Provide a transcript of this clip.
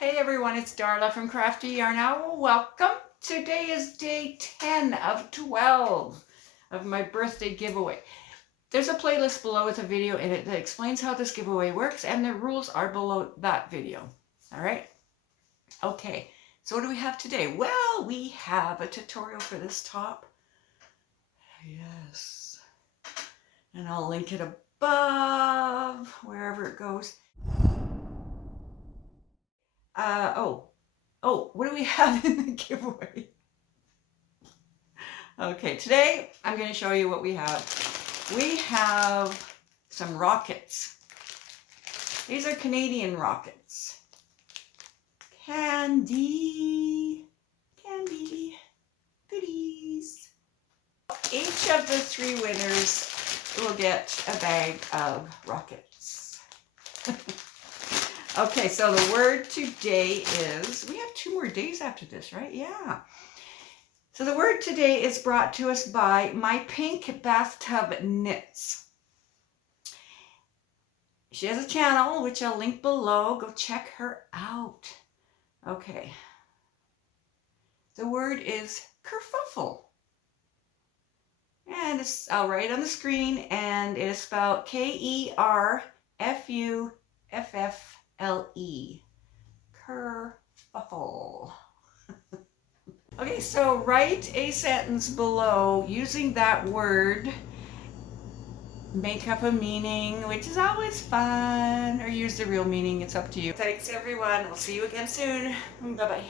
Hey everyone, it's Darla from Crafty Yarn Owl. Welcome. Today is day 10 of 12 of my birthday giveaway. There's a playlist below with a video in it that explains how this giveaway works, and the rules are below that video. All right. Okay, so what do we have today? Well, we have a tutorial for this top. Yes. And I'll link it above, wherever it goes. What do we have in the giveaway? Okay, today I'm going to show you what we have. We have some rockets. These are Canadian rockets. Candy goodies. Each of the 3 winners will get a bag of rockets. Okay, so the word today is, we have 2 more days after this, right? Yeah. So the word today is brought to us by My Pink Bathtub Knits. She has a channel, which I'll link below. Go check her out. Okay. The word is kerfuffle. And I'll write it on the screen, and it is spelled Kerfuffle. Kerfuffle. Okay, so write a sentence below using that word. Make up a meaning, which is always fun, or use the real meaning. It's up to you. Thanks everyone. We'll see you again soon. Bye-bye.